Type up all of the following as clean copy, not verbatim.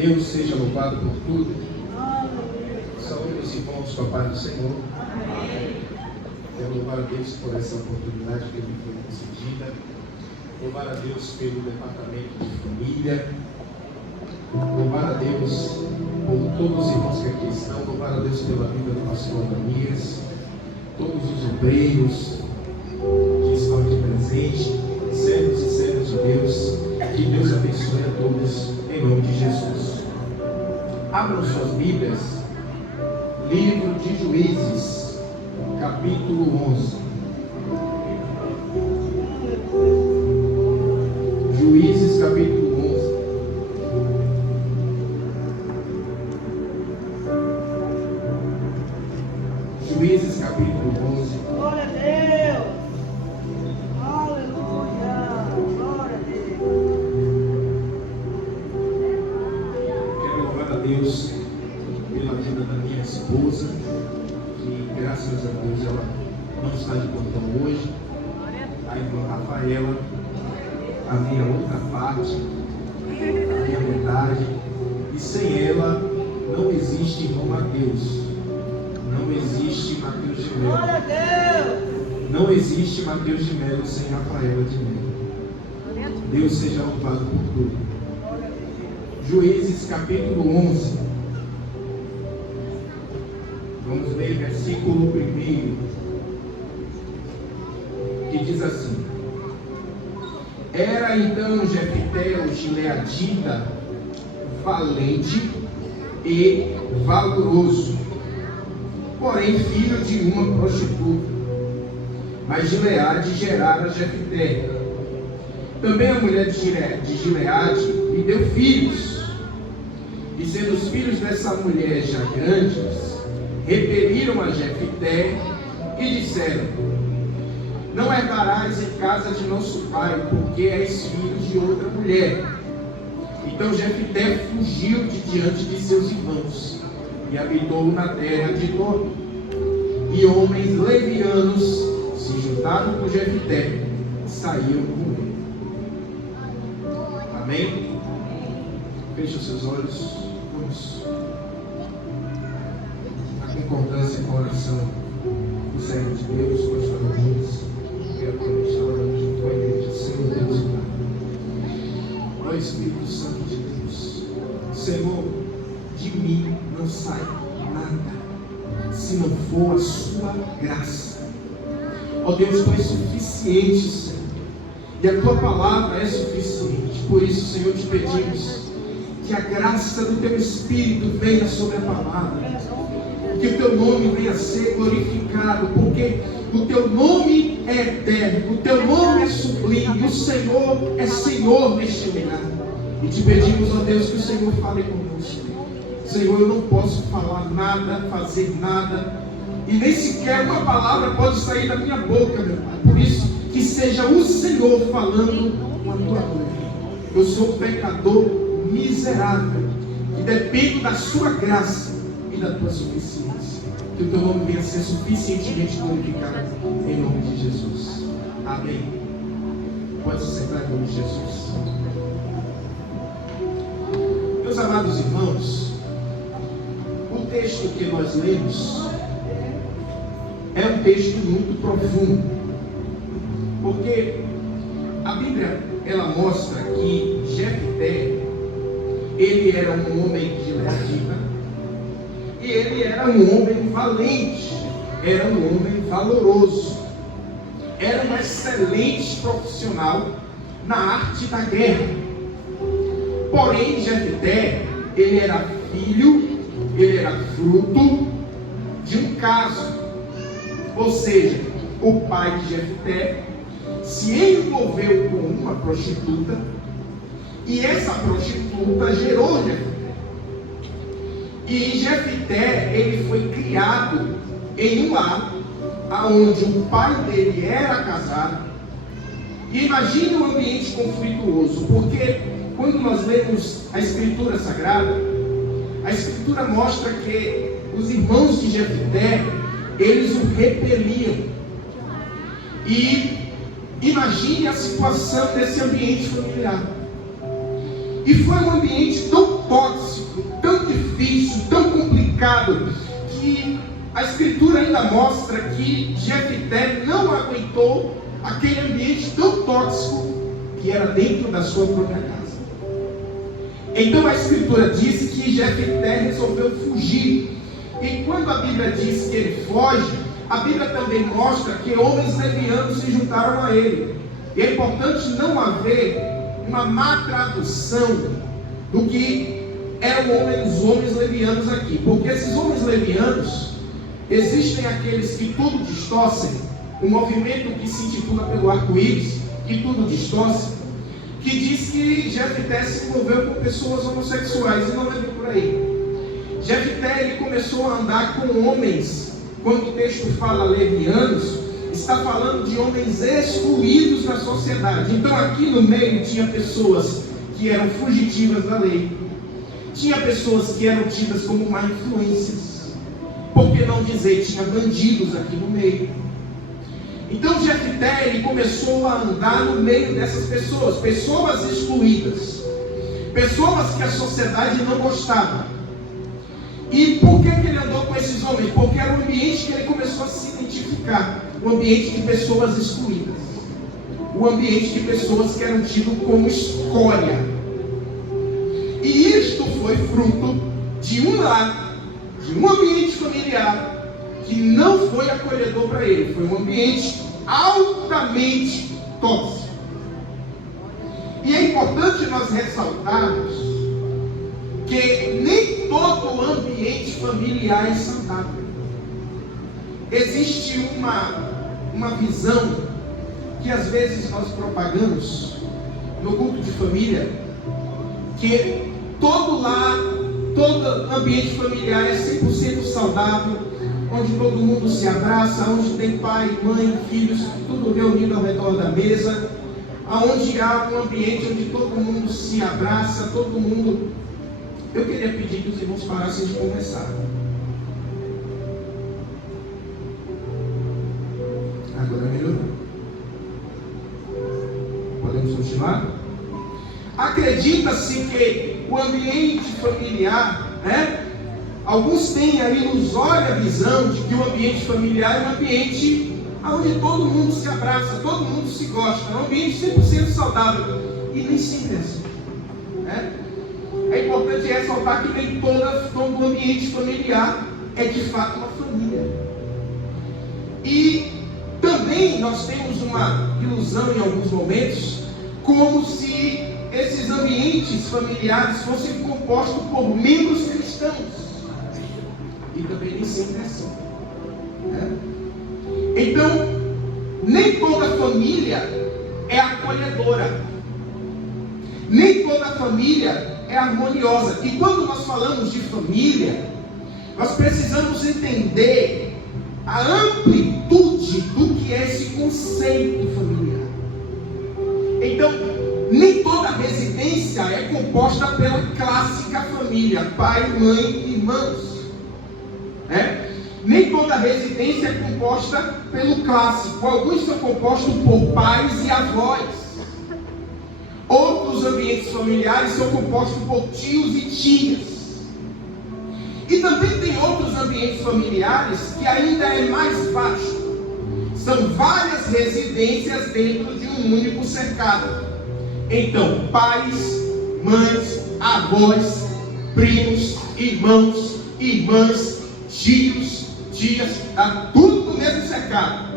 Deus seja louvado por tudo. Saúde os irmãos com a paz do Senhor. Quero louvar a Deus por essa oportunidade que me foi concedida. Louvar a Deus pelo departamento de família. Louvar a Deus por todos os irmãos que aqui estão. Louvar a Deus pela vida do pastor Ananias. Todos os obreiros que estão aqui presentes. Servos e servas de Deus. Que Deus abençoe a todos em nome de Jesus. Abram suas Bíblias. Livro de Juízes, capítulo 11. Juízes, capítulo 11. Juízes, capítulo 11. Glória a Deus! Aleluia! Glória a Deus! Quero louvar a Deus pela vida da minha esposa, que graças a Deus ela não está de plantão hoje. A irmã Rafaela, a minha outra parte, a minha metade. E sem ela não existe irmão Mateus. Não existe Mateus de Glória a Melo. Deus! Não existe Mateus de Melo sem Rafaela de Melo. Deus seja louvado por tudo. Juízes capítulo 11. Vamos ler versículo 1, que diz assim: Era então Jefté o gileadita valente e valoroso, porém filho de uma prostituta. Mas Gileade gerara Jefté. Também a mulher de Gileade lhe deu filhos. E sendo os filhos dessa mulher já grandes, repeliram a Jefté e disseram: Não herdarás em casa de nosso pai, porque és filho de outra mulher. Então Jefté fugiu de diante de seus irmãos e habitou na terra de Tobi. E homens levianos se juntaram com Jefté e saíram com ele. Amém? Feche os seus olhos. Vamos. A concordância com a oração do servo de Deus, pastor Ananias. Quero que eu estar orando junto com a igreja. Senhor Deus e Pai. Ó Espírito Santo de Deus. Senhor, de mim não sai nada se não for a sua graça. Ó Deus, tu és suficiente, Senhor. E a tua palavra é suficiente. Por isso, Senhor, te pedimos que a graça do teu Espírito venha sobre a palavra. Que o teu nome venha a ser glorificado. Porque o teu nome é eterno. O teu nome é sublime. O Senhor é Senhor neste lugar. E te pedimos, ó Deus, que o Senhor fale conosco. Senhor, eu não posso falar nada, fazer nada. E nem sequer uma palavra pode sair da minha boca, meu Pai. Por isso, que seja o Senhor falando com a tua boca. Eu sou um pecador miserável e dependo da sua graça e da tua suficiência. Que o teu nome venha a ser suficientemente glorificado em nome de Jesus. Amém. Pode se sentar em nome de Jesus. Meus amados irmãos, o texto que nós lemos é um texto muito profundo, porque a Bíblia ela mostra que Jefté, ele era um homem gileadita e ele era um homem valente, era um homem valoroso, era um excelente profissional na arte da guerra. Porém, Jefté, ele era filho, ele era fruto de um caso. Ou seja, o pai de Jefté se envolveu com uma prostituta e essa prostituta gerou Jefté. E Jefté, ele foi criado em um lar onde o pai dele era casado. E imagine um ambiente conflituoso, porque quando nós lemos a Escritura Sagrada, a Escritura mostra que os irmãos de Jefté, eles o repeliam. E imagine a situação desse ambiente familiar. E foi um ambiente tão tóxico, tão difícil, tão complicado, que a Escritura ainda mostra que Jefité não aguentou aquele ambiente tão tóxico que era dentro da sua própria casa. Então a Escritura diz que Jefité resolveu fugir. E quando a Bíblia diz que ele foge, a Bíblia também mostra que homens levianos se juntaram a ele. E é importante não haver uma má tradução do que eram os homens levianos aqui. Porque esses homens levianos, existem aqueles que tudo distorcem, um movimento que se intitula pelo arco-íris, que tudo distorce, que diz que Jefité se envolveu com pessoas homossexuais, e não é por aí. Jefité, ele começou a andar com homens, quando o texto fala levianos, está falando de homens excluídos da sociedade. Então aqui no meio tinha pessoas que eram fugitivas da lei, tinha pessoas que eram tidas como má influências, por que não dizer, tinha bandidos aqui no meio. Então Jefité, ele começou a andar no meio dessas pessoas, pessoas excluídas, pessoas que a sociedade não gostava. E por que ele andou com esses homens? Porque era um ambiente que ele começou a se identificar, um ambiente de pessoas excluídas, um ambiente de pessoas que eram tidas como escória. E isto foi fruto de um lar, de um ambiente familiar que não foi acolhedor para ele, foi um ambiente altamente tóxico. E é importante nós ressaltarmos que nem todo ambiente familiar é saudável. Existe uma visão que às vezes nós propagamos no culto de família, que todo lar, todo ambiente familiar é 100% saudável, onde todo mundo se abraça, onde tem pai, mãe, filhos, tudo reunido ao redor da mesa, onde há um ambiente onde todo mundo se abraça, todo mundo... Eu queria pedir que os irmãos parassem de conversar. Agora melhorou. Podemos continuar? Acredita-se que o ambiente familiar, alguns têm a ilusória visão de que o ambiente familiar é um ambiente onde todo mundo se abraça, todo mundo se gosta, é um ambiente 100% saudável. E nem sempre é assim. É importante ressaltar que nem todo ambiente familiar é de fato uma família. E também nós temos uma ilusão em alguns momentos, como se esses ambientes familiares fossem compostos por membros cristãos. E também nem sempre é assim. Então, nem toda família é acolhedora. Nem toda família é harmoniosa. E quando nós falamos de família, nós precisamos entender a amplitude do que é esse conceito familiar. Então, nem toda residência é composta pela clássica família, pai, mãe e irmãos. Nem toda residência é composta pelo clássico. Alguns são compostos por pais e avós. Outros ambientes familiares são compostos por tios e tias. E também tem outros ambientes familiares que ainda é mais vasto. São várias residências dentro de um único cercado. Então, pais, mães, avós, primos, irmãos, irmãs, tios, tias, está tudo no mesmo cercado.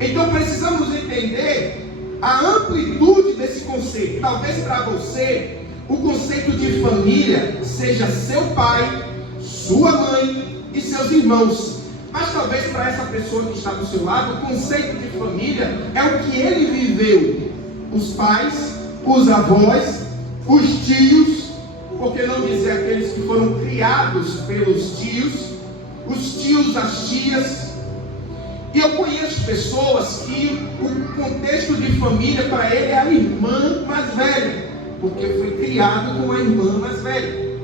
Então precisamos entender a amplitude desse conceito. Talvez para você o conceito de família seja seu pai, sua mãe e seus irmãos. Mas talvez para essa pessoa que está do seu lado, o conceito de família é o que ele viveu. Os pais, os avós, os tios, por que não dizer aqueles que foram criados pelos tios, os tios, as tias. E eu conheço pessoas que o contexto de família para ele é a irmã mais velha, porque foi criado com a irmã mais velha.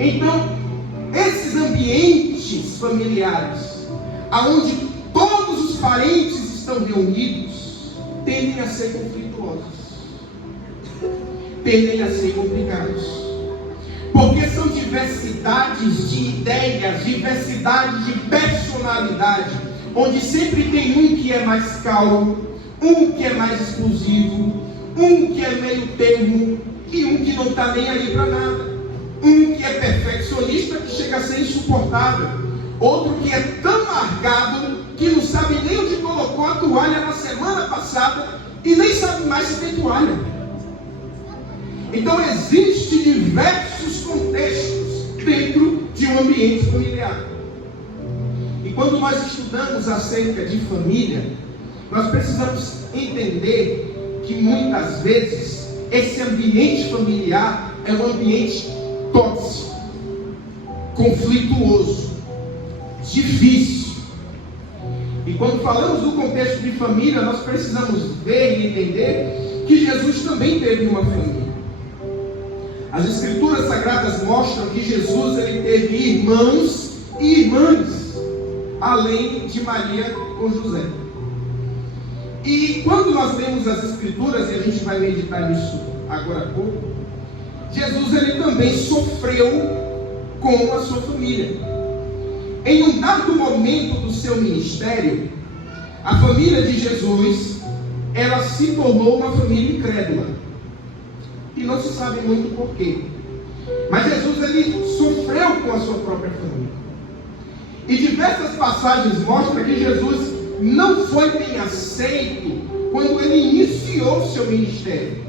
Então, esses ambientes familiares, onde todos os parentes estão reunidos, tendem a ser conflituosos. tendem a ser complicados. Porque são diversidades de ideias, diversidade de personalidade, onde sempre tem um que é mais calmo, um que é mais explosivo, um que é meio termo e um que não está nem aí para nada. Um que é perfeccionista que chega a ser insuportável, outro que é tão largado que não sabe nem onde colocou a toalha na semana passada e nem sabe mais se tem toalha. Então existem diversos contextos dentro de um ambiente familiar. E quando nós estudamos acerca de família, nós precisamos entender que muitas vezes esse ambiente familiar é um ambiente tóxico, conflituoso, difícil. E quando falamos do contexto de família, nós precisamos ver e entender que Jesus também teve uma família. As Escrituras Sagradas mostram que Jesus ele teve irmãos e irmãs, além de Maria com José. E quando nós lemos as Escrituras, e a gente vai meditar nisso agora há pouco, Jesus ele também sofreu com a sua família. Em um dado momento do seu ministério, a família de Jesus, ela se tornou uma família incrédula. E não se sabe muito porquê. Mas Jesus ele sofreu com a sua própria família. E diversas passagens mostram que Jesus não foi bem aceito quando ele iniciou o seu ministério.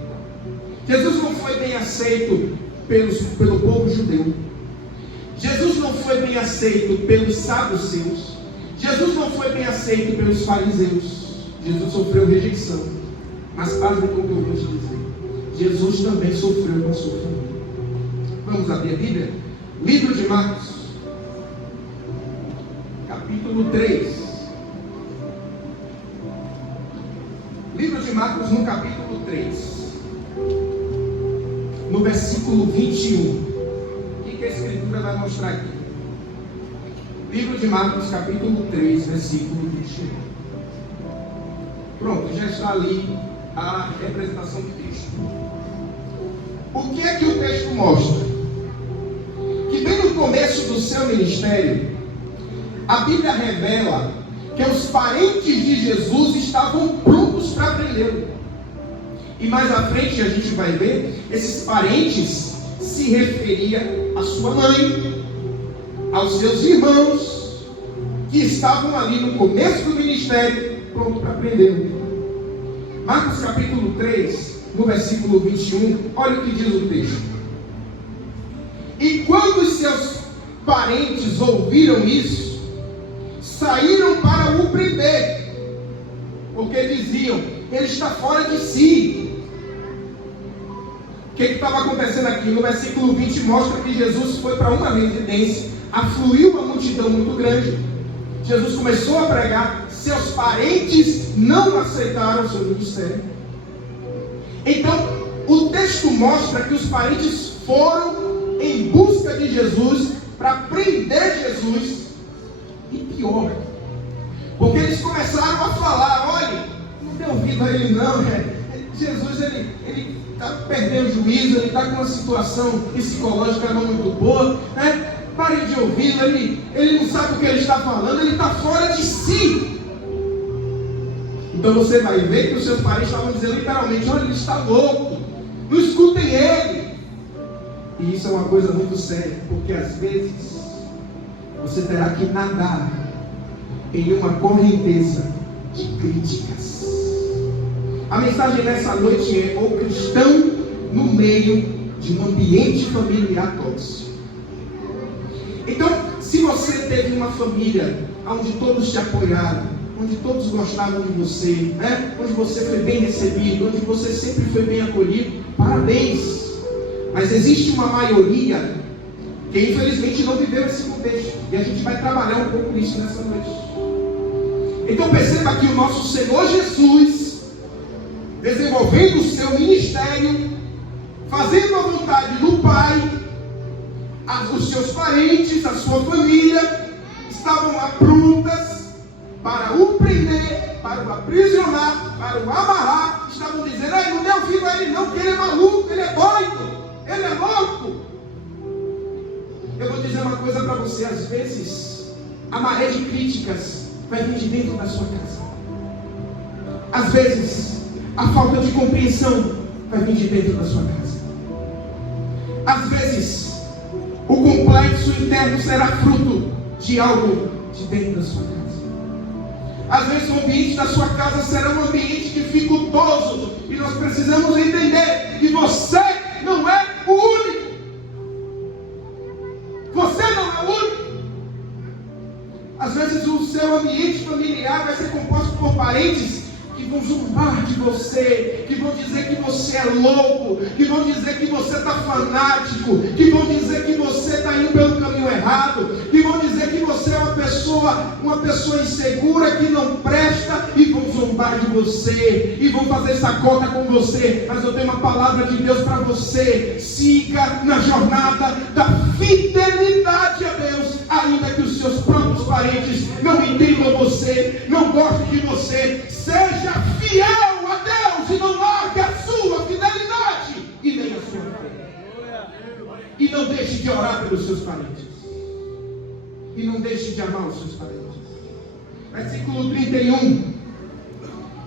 Jesus não foi bem aceito pelo povo judeu. Jesus não foi bem aceito pelos saduceus. Jesus não foi bem aceito pelos fariseus. Jesus sofreu rejeição. Mas pasme com o que eu vou te dizer. Jesus também sofreu com a sua família. Vamos abrir a Bíblia? Livro de Marcos, capítulo 3. Livro de Marcos, no capítulo 3, no versículo 21. O que a Escritura vai mostrar aqui? Livro de Marcos, capítulo 3, versículo 21. Pronto, já está ali a representação do texto. O que é que o texto mostra? Que bem no começo do seu ministério, a Bíblia revela que os parentes de Jesus estavam prontos para prendê-lo. E mais à frente a gente vai ver, esses parentes se referia à sua mãe, aos seus irmãos, que estavam ali no começo do ministério, prontos para prendê-lo. Marcos capítulo 3, no versículo 21, olha o que diz o texto. E quando os seus parentes ouviram isso, saíram para o prender, porque diziam, ele está fora de si. O que estava acontecendo aqui? No versículo 20 mostra que Jesus foi para uma residência, afluiu uma multidão muito grande. Jesus começou a pregar, seus parentes não aceitaram o seu ministério. Então, o texto mostra que os parentes foram em busca de Jesus para prender Jesus. E pior, porque eles começaram a falar, olha, não dê ouvido a ele não, Jesus ele está perdendo o juízo, ele está com uma situação psicológica não muito boa, pare de ouvi-lo, ele não sabe o que ele está falando, ele está fora de si. Então você vai ver que os seus parentes estavam dizendo literalmente, olha, ele está louco, não escutem ele. E isso é uma coisa muito séria, porque às vezes você terá que nadar em uma correnteza de críticas. A mensagem nessa noite é o cristão no meio de um ambiente familiar tóxico. Então, se você teve uma família onde todos te apoiaram, onde todos gostavam de você, onde você foi bem recebido, onde você sempre foi bem acolhido, parabéns. Mas existe uma maioria que infelizmente não viveu esse contexto. E a gente vai trabalhar um pouco nisso nessa noite. Então perceba que o nosso Senhor Jesus, desenvolvendo o seu ministério, fazendo a vontade do Pai, os seus parentes, a sua família, estavam prontas para o prender, para o aprisionar, para o amarrar. Estavam dizendo, não dê ouvido a ele não, porque ele é maluco, ele é doido. você, às vezes, a maré de críticas vai vir de dentro da sua casa. Às vezes, a falta de compreensão vai vir de dentro da sua casa. Às vezes, o complexo interno será fruto de algo de dentro da sua casa. Às vezes o ambiente da sua casa será um ambiente dificultoso, e nós precisamos entender que você não é o único. Você não é o único. Às vezes o seu ambiente familiar vai ser composto por parentes que vão zombar de você, que vão dizer que você é louco, que vão dizer que você está fanático, que vão dizer que você está indo pelo caminho errado, que vão dizer que você é uma pessoa insegura, que não presta, e vão zombar de você, e vão fazer sacota com você. Mas eu tenho uma palavra de Deus para você: siga na jornada da fidelidade a Deus, ainda que os seus próprios parentes não entendam você, não gostem de você. Seja fiel a Deus e não largue a sua fidelidade e nem a sua fé. E não deixe de orar pelos seus parentes. E não deixe de amar os seus parentes. Versículo 31.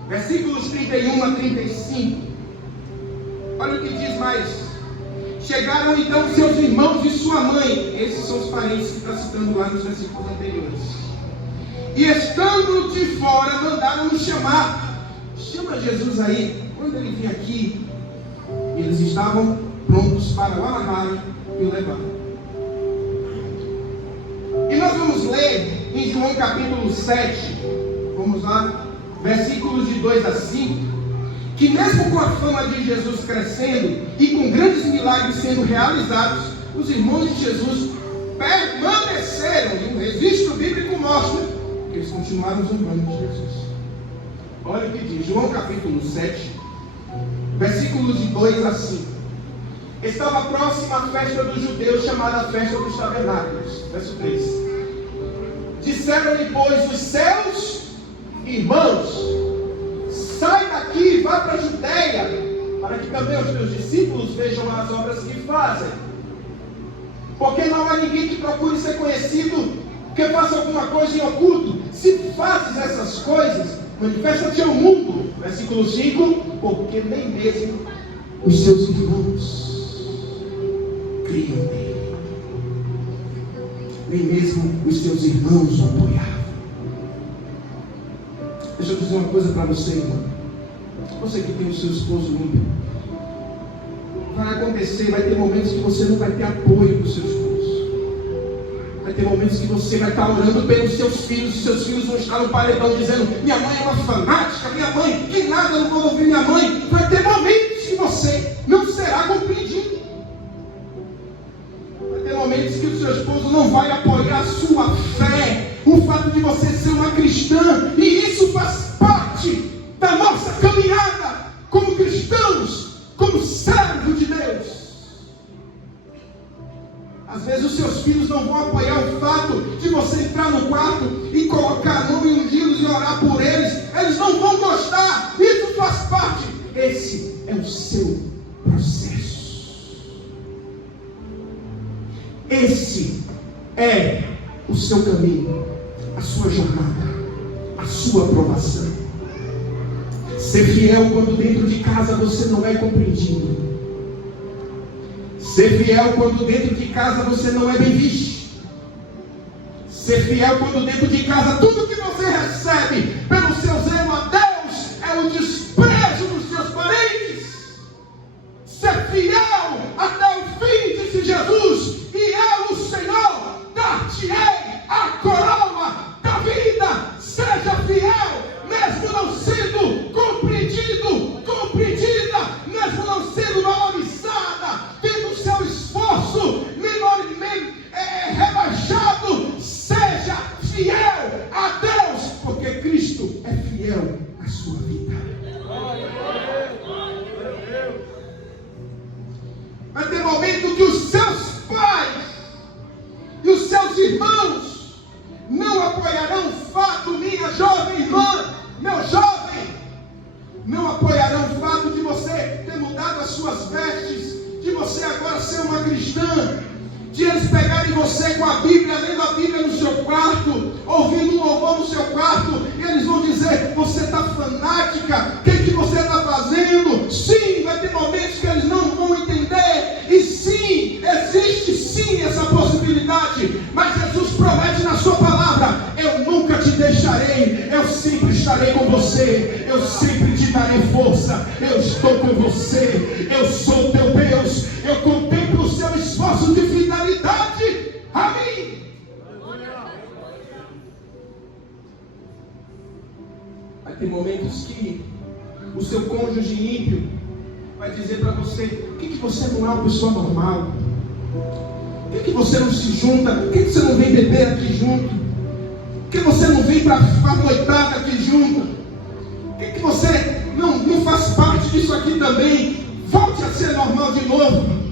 Versículos 31 a 35. Olha o que diz mais. Chegaram então seus irmãos e sua mãe. Esses são os parentes que está citando lá nos versículos anteriores. E estando de fora, mandaram-nos chamar. Chama Jesus aí. Quando ele vinha aqui, eles estavam prontos para o amarrarem e o levarem. E nós vamos ler em João capítulo 7, vamos lá, versículos de 2 a 5, que mesmo com a fama de Jesus crescendo e com grandes milagres sendo realizados, os irmãos de Jesus permaneceram, e o registro bíblico mostra que eles continuaram zombando de Jesus. Olha o que diz, João capítulo 7, versículos de 2 a 5. Estava próxima a festa dos judeus, chamada festa dos tabernáculos. Verso 3. Disseram-lhe, pois, os seus irmãos: sai daqui e vá para a Judeia, para que também os teus discípulos vejam as obras que fazem. Porque não há ninguém que procure ser conhecido, que faça alguma coisa em oculto. Se fazes essas coisas, manifesta-te ao mundo. Versículo 5. Porque nem mesmo os seus irmãos criam nele. Nem mesmo os seus irmãos o apoiavam. Deixa eu dizer uma coisa para você, irmão. Você que tem o seu esposo ímpio, vai acontecer, vai ter momentos que você não vai ter apoio do seu esposo. Vai ter momentos que você vai estar orando pelos seus filhos, e seus filhos vão estar no paredão dizendo: minha mãe é uma fanática, minha mãe, que nada, eu não vou ouvir minha mãe. Vai ter momentos que você não será compreendido. Vai ter momentos que o seu esposo não vai apoiar a sua fé, o fato de você ser uma cristã, e isso faz parte da nossa caminhada como cristãos, como servos de Deus. Às vezes os seus filhos não vão apoiar o fato de você entrar no quarto e colocar a mão e ungí-los e orar por eles. Eles não vão gostar. Isso faz parte. Esse é o seu processo. Esse é o seu caminho, a sua jornada, a sua aprovação. Ser fiel quando dentro de casa você não é compreendido. Ser fiel quando dentro de casa você não é bem visto. Ser fiel quando dentro de casa tudo que você recebe pelo seu zelo a Deus é o desprezo dos seus parentes. Ser fiel até o fim, disse Jesus, e eu, o Senhor, dar-te-ei a coroa da vida. Seja fiel, mesmo não sendo compreendida, mesmo não sendo valorizada, tendo o seu esforço rebaixado. Seja fiel a Deus, porque Cristo é fiel à sua vida. você com a Bíblia, lendo a Bíblia no seu quarto, ouvindo um louvor no seu quarto, e eles vão dizer: você está fanática, o que você está fazendo? Sim, vai ter momentos que eles não vão entender, e sim, existe sim essa possibilidade, mas Jesus promete na sua palavra: eu nunca te deixarei, eu sempre estarei com você, eu sempre te darei força, eu estou com você, eu sou teu Deus, eu contemplo o seu esforço de fidelidade a mim. Vai ter momentos que o seu cônjuge ímpio vai dizer para você: por que você não é uma pessoa normal? Por que você não se junta? Por que você não vem beber aqui junto? Por que você não vem para a noitada aqui junto? Por que você não faz parte disso aqui também? Volte a ser normal de novo.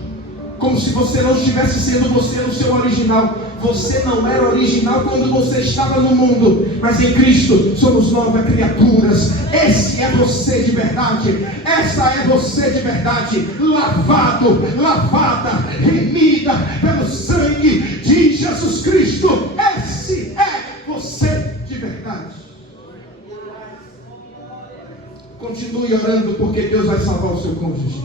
Como se você não estivesse sendo você no seu original. Você não era original quando você estava no mundo, mas em Cristo somos novas criaturas. Esse é você de verdade. Essa é você de verdade. Lavado, lavada, remida pelo sangue de Jesus Cristo. Esse é você de verdade. Continue orando, porque Deus vai salvar o seu cônjuge.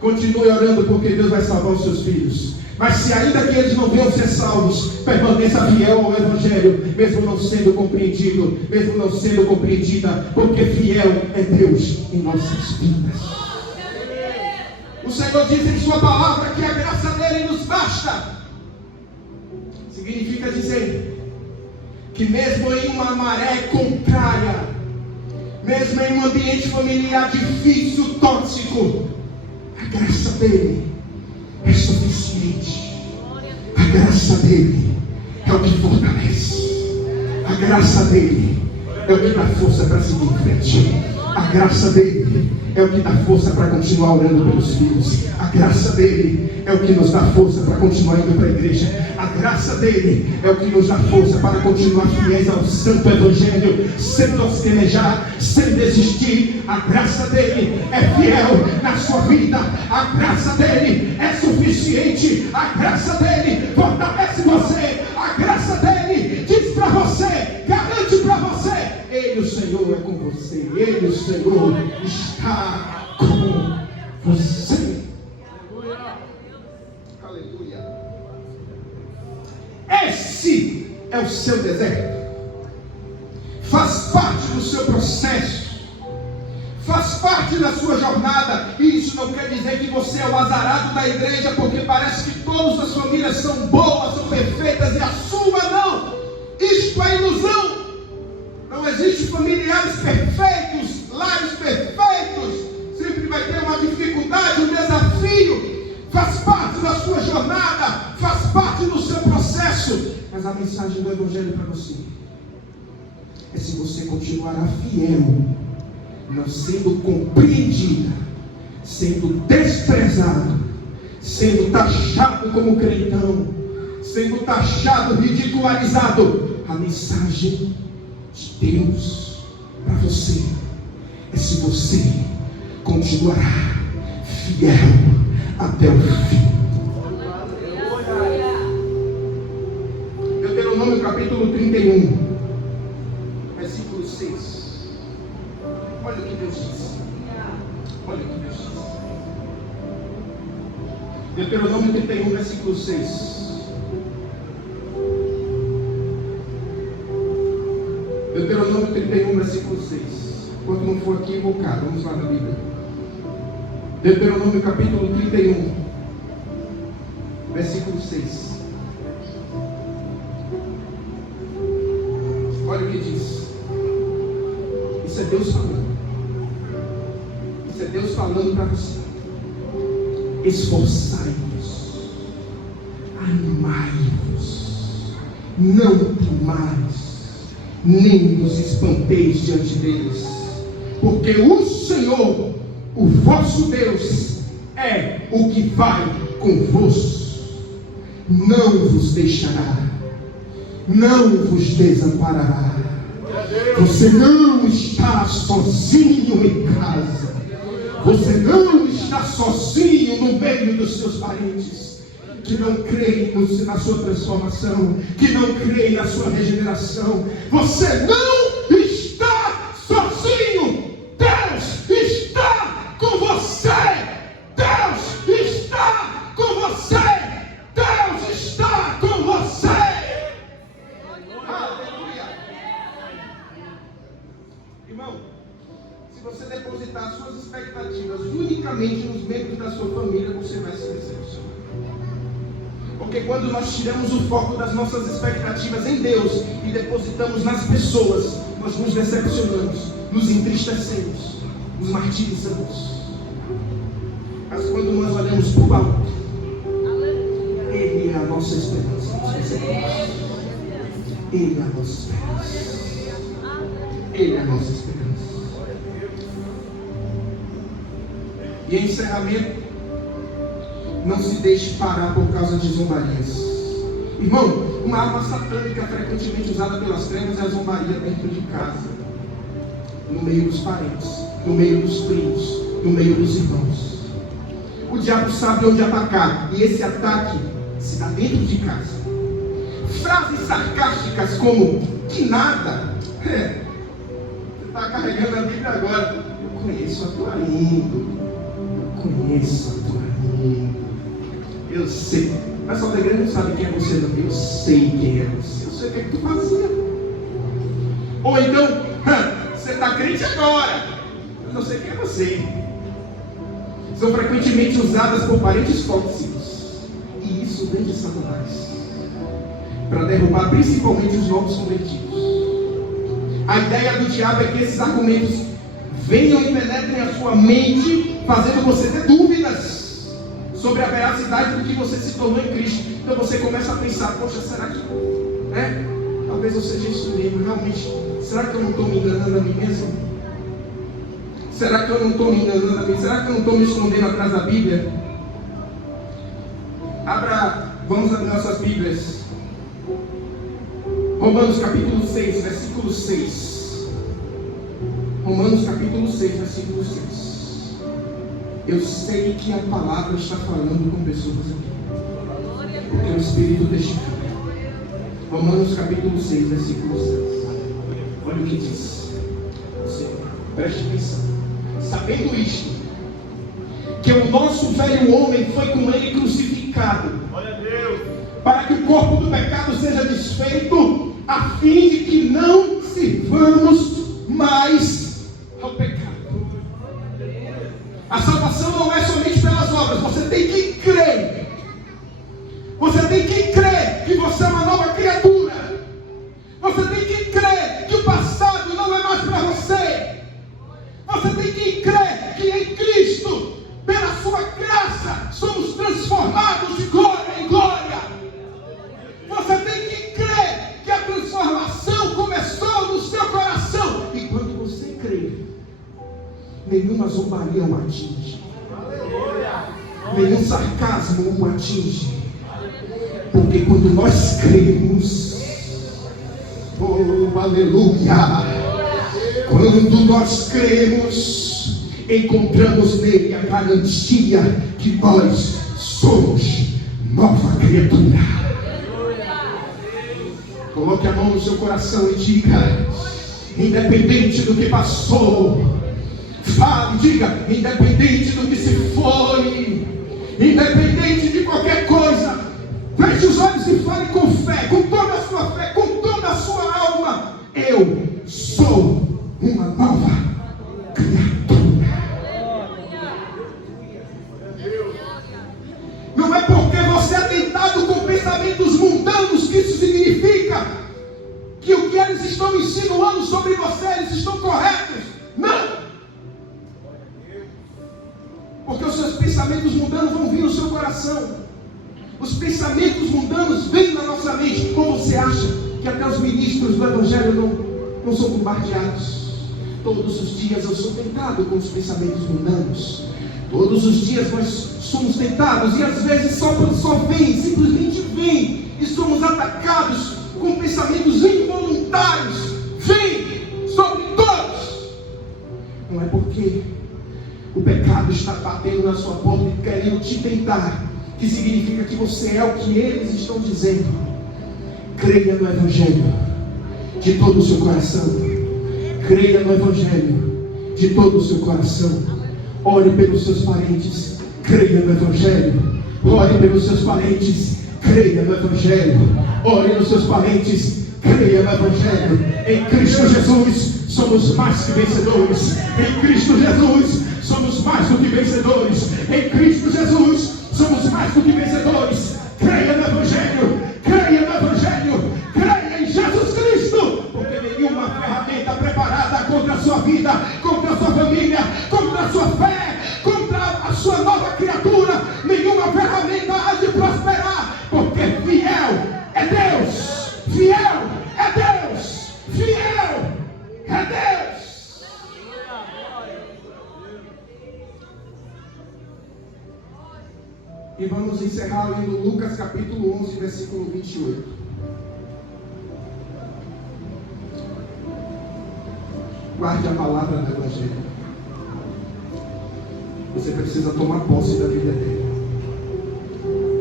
Continue orando, porque Deus vai salvar os seus filhos. Mas se ainda que eles não venham ser salvos, permaneça fiel ao Evangelho, mesmo não sendo compreendido, mesmo não sendo compreendida, porque fiel é Deus em nossas vidas. O Senhor diz em sua palavra que a graça dele nos basta. Significa dizer que mesmo em uma maré contrária, mesmo em um ambiente familiar difícil, tóxico, a graça dele é suficiente. A graça dele é o que fortalece. A graça dele é o que dá força para seguir em frente. A graça dele é o que dá força para continuar orando pelos filhos. A graça dele é o que nos dá força para continuar indo para a igreja. A graça dele é o que nos dá força para continuar fiéis ao santo evangelho, sem tosquenejar, sem desistir. A graça dele é fiel na sua vida. A graça dele é suficiente. A graça dele fortalece você. A graça dele diz para você, garante para você: Ele, o Senhor, é com você. Ele, o Senhor, está com você. Aleluia. Esse é o seu deserto. Faz parte do seu processo. Faz parte da sua jornada. E isso não quer dizer que você é o azarado da igreja, porque parece que todas as famílias são boas, são perfeitas, e a sua não. Isto é ilusão. Não existe familiares perfeitos, lares perfeitos. Sempre vai ter uma dificuldade, um desafio. Faz parte da sua jornada, faz parte do seu processo. Mas a mensagem do Evangelho para você é: se você continuará fiel, não sendo compreendida, sendo desprezado, sendo taxado como crentão, sendo taxado, ridicularizado, a mensagem de Deus para você é: se você continuará fiel até o fim. Deuteronômio capítulo 31, versículo 6. Olha o que Deus diz. Olha o que Deus diz. Deuteronômio 31, versículo 6. Deuteronômio 31, versículo 6. Enquanto não for aqui invocado, vamos lá na Bíblia. Deuteronômio capítulo 31, versículo 6. Olha o que diz. Isso é Deus falando. Isso é Deus falando para você. Esforçai-vos, animai-vos, não temais, nem vos espanteis diante deles, porque o Senhor, o vosso Deus, é o que vai convosco, não vos deixará, não vos desamparará. Você não está sozinho em casa, você não está sozinho no meio dos seus parentes. que não creem na sua transformação, que não creem na sua regeneração. Você não está sozinho. Deus está com você. Deus está com você. Deus está com você. Aleluia. Irmão, se você depositar suas expectativas unicamente nos membros da sua família, você vai se decepcionar. Porque quando nós tiramos o foco das nossas expectativas em Deus e depositamos nas pessoas, nós nos decepcionamos, nos entristecemos, nos martirizamos. Mas quando nós olhamos para o alto, Ele é a nossa esperança. Ele é a nossa esperança. Ele é a nossa esperança. E em encerramento, não se deixe parar por causa de zombarias. Irmão, uma arma satânica frequentemente usada pelas trevas é a zombaria dentro de casa, no meio dos parentes, no meio dos primos, no meio dos irmãos. O diabo sabe onde atacar, e esse ataque se dá dentro de casa. Frases sarcásticas como "que nada", você está carregando a Bíblia agora, "eu conheço a tua língua, eu conheço a tua língua, eu sei", o pessoal da igreja não sabe quem é você, não. Eu sei quem é você, eu sei o que é que tu fazia. Ou então, você está crente agora, eu não sei quem é você. São frequentemente usadas por parentes tóxicos, e isso vem de Satanás, para derrubar principalmente os novos convertidos. A ideia do diabo é que esses argumentos venham e penetrem a sua mente, fazendo você ter dúvidas sobre a veracidade do que você se tornou em Cristo. Então você começa a pensar: poxa, será que talvez eu seja isso mesmo, realmente? Será que eu não estou me enganando a mim mesmo? Será que eu não estou me enganando a mim? Será que eu não estou me escondendo atrás da Bíblia? Vamos abrir nossas Bíblias. Romanos capítulo 6, versículo 6. Romanos capítulo 6, versículo 6. Eu sei que a palavra está falando com pessoas aqui, porque o Espírito testifica. Romanos capítulo 6, versículo 6. Olha o que diz. Você preste atenção. Sabendo isto, que o nosso velho homem foi com ele crucificado, para que o corpo do pecado seja desfeito, a fim de que não sirvamos mais ao pecado. A salvação não é somente pelas obras, você tem que crer. Você tem que crer que você é uma nova criatura. Você tem que crer que o passado não é mais para você. Você tem que crer que em Cristo, pela sua graça, somos transformados de glória em glória. Você tem que crer que a transformação começou no seu coração. E quando você crê, nenhuma zombaria o atinge, nenhum sarcasmo o atinge. Porque quando nós cremos, oh aleluia, quando nós cremos, encontramos nele a garantia que nós somos nova criatura. Coloque a mão no seu coração e diga: independente do que passou, fale, diga: independente do que se foi, independente de qualquer coisa, feche os olhos e fale com fé, com toda a sua fé, com toda a sua alma: eu sou uma nova criatura. Não é porque você é tentado com pensamentos mundanos que isso significa que o que eles estão insinuando sobre você, eles estão corretos. Não! Porque os seus pensamentos mundanos vão vir no seu coração. Os pensamentos mundanos vêm na nossa mente. Como você acha que até os ministros do Evangelho não são bombardeados? Todos os dias eu sou tentado com os pensamentos mundanos. Todos os dias nós somos tentados, e às vezes só vem, simplesmente vem, e somos atacados com pensamentos involuntários. Vem sobre todos. Não não é porque o pecado está batendo na sua porta e querendo te tentar, que significa que você é o que eles estão dizendo. Creia no Evangelho de todo o seu coração. Creia no Evangelho de todo o seu coração. Ore pelos seus parentes. Creia no Evangelho. Ore pelos seus parentes. Creia no Evangelho. Ore nos seus parentes. Creia no Evangelho. Em Cristo Jesus somos mais que vencedores. Em Cristo Jesus somos mais do que vencedores. Em Cristo Jesus somos mais do que vencedores. Creia no Evangelho. Creia no Evangelho. Creia em Jesus Cristo. Porque nenhuma ferramenta preparada contra a sua vida, contra a sua família, contra a sua fé, contra a sua nova criatura, nenhuma ferramenta há de prosperar. Porque fiel é Deus. Fiel é Deus. Fiel é Deus. E vamos encerrar lendo Lucas capítulo 11, versículo 28. Guarde a palavra do Evangelho. Você precisa tomar posse da vida eterna.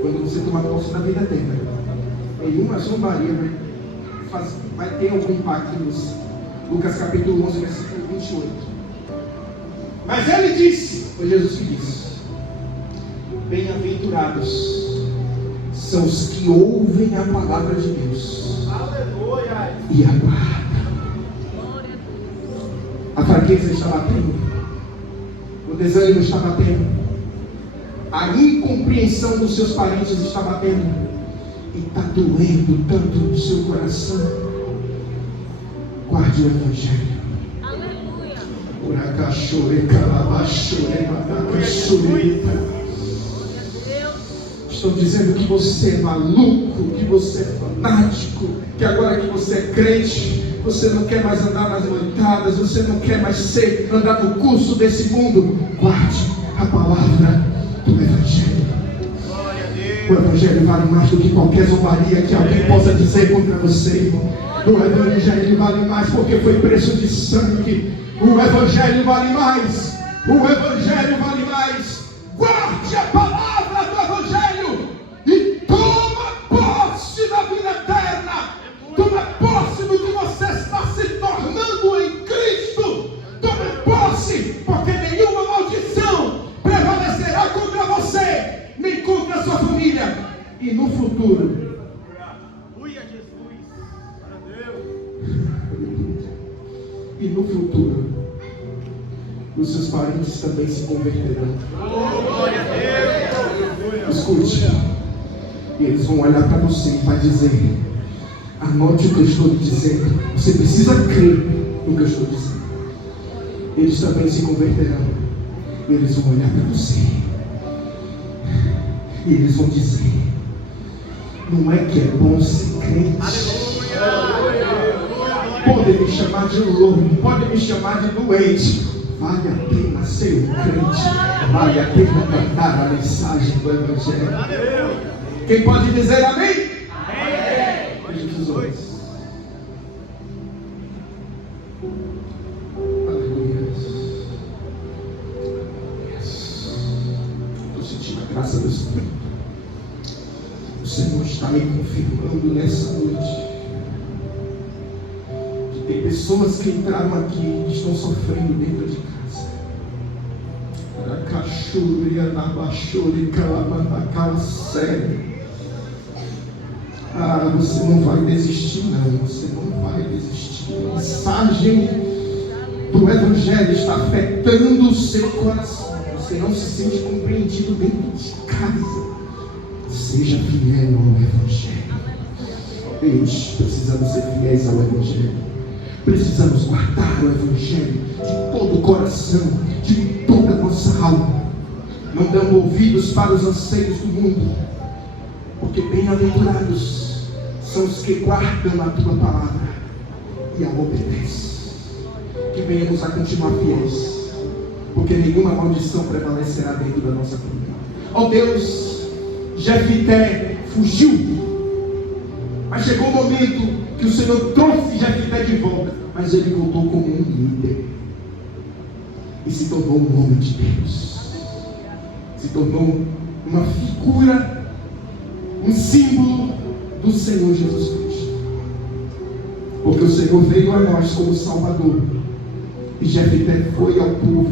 Quando você tomar posse da vida eterna, nenhuma zombaria vai ter algum impacto em você. Lucas capítulo 11, versículo 28. Mas ele disse, foi Jesus que disse: bem-aventurados são os que ouvem a palavra de Deus. Aleluia. E aguardam. A fraqueza está batendo, o desânimo está batendo, a incompreensão dos seus parentes está batendo, e está doendo tanto no seu coração. Guarde o Evangelho. Aleluia. Estão dizendo que você é maluco, que você é fanático, que agora que você é crente, você não quer mais andar nas noitadas, você não quer mais andar no curso desse mundo. Guarde a palavra do Evangelho. O Evangelho vale mais do que qualquer zombaria que alguém possa dizer contra você, irmão. O Evangelho vale mais porque foi preço de sangue. O Evangelho vale mais. O Evangelho vale mais. Guarde a palavra do Evangelho e toma posse da vida eterna. Toma posse do que você está se tornando em Cristo. Toma posse, porque nenhuma maldição prevalecerá contra você, nem contra a sua família. E no futuro, e no futuro, os seus parentes também se converterão. Escute, e eles vão olhar para você e vai dizer: anote o que eu estou lhe dizendo. Você precisa crer no que eu estou dizendo. Eles também se converterão. E eles vão olhar para você e eles vão dizer: não é que é bom ser crente? Podem me chamar de louco, podem me chamar de doente. Vale a pena ser um crente. Vale a pena cantar a mensagem do Evangelho. Quem pode dizer amém? Amém. Feche os olhos. Aleluia. Estou sentindo a graça do Espírito. O Senhor está me confirmando nessa noite. Tem pessoas que entraram aqui e estão sofrendo dentro de casa. Você não vai desistir, não. Você não vai desistir. A mensagem do Evangelho está afetando o seu coração. Você não se sente compreendido dentro de casa. Seja fiel ao Evangelho. Deus, precisamos ser fiéis ao Evangelho. Precisamos guardar o Evangelho de todo o coração, de toda a nossa alma, não dando ouvidos para os anseios do mundo, porque bem-aventurados são os que guardam a tua palavra e a obedecem. Que venhamos a continuar fiéis, porque nenhuma maldição prevalecerá dentro da nossa família. Ó Deus, Jefité fugiu, mas chegou o momento que o Senhor trouxe Jefité de volta, mas ele voltou como um líder e se tornou um homem de Deus, se tornou uma figura, um símbolo do Senhor Jesus Cristo. Porque o Senhor veio a nós como Salvador. E Jefté foi ao povo,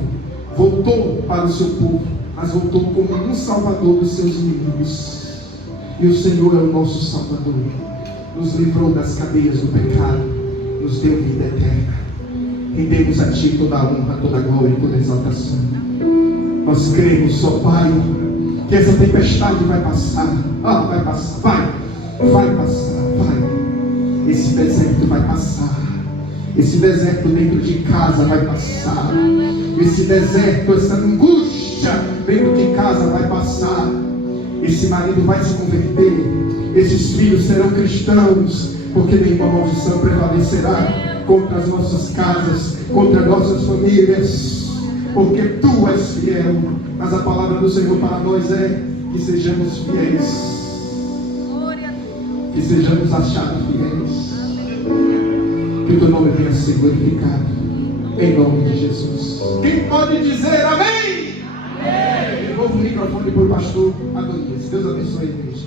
voltou para o seu povo, mas voltou como um Salvador dos seus inimigos. E o Senhor é o nosso Salvador. Nos livrou das cadeias do pecado, nos deu vida eterna. Rendemos a Ti toda a honra, toda a glória e toda a exaltação. Nós cremos, ó Pai, que essa tempestade vai passar. Vai passar, vai passar, vai. Esse deserto vai passar. Esse deserto dentro de casa vai passar. Esse deserto, essa angústia dentro de casa vai passar. Esse marido vai se converter. Esses filhos serão cristãos. Porque nenhuma maldição prevalecerá contra as nossas casas, contra nossas famílias. Porque Tu és fiel. Mas a palavra do Senhor para nós é que sejamos fiéis. Que sejamos achados fiéis. Que o Teu nome venha a ser glorificado. Em nome de Jesus. Quem pode dizer amém? Amém. Devolvo o microfone para o pastor Adonias. Deus abençoe a igreja.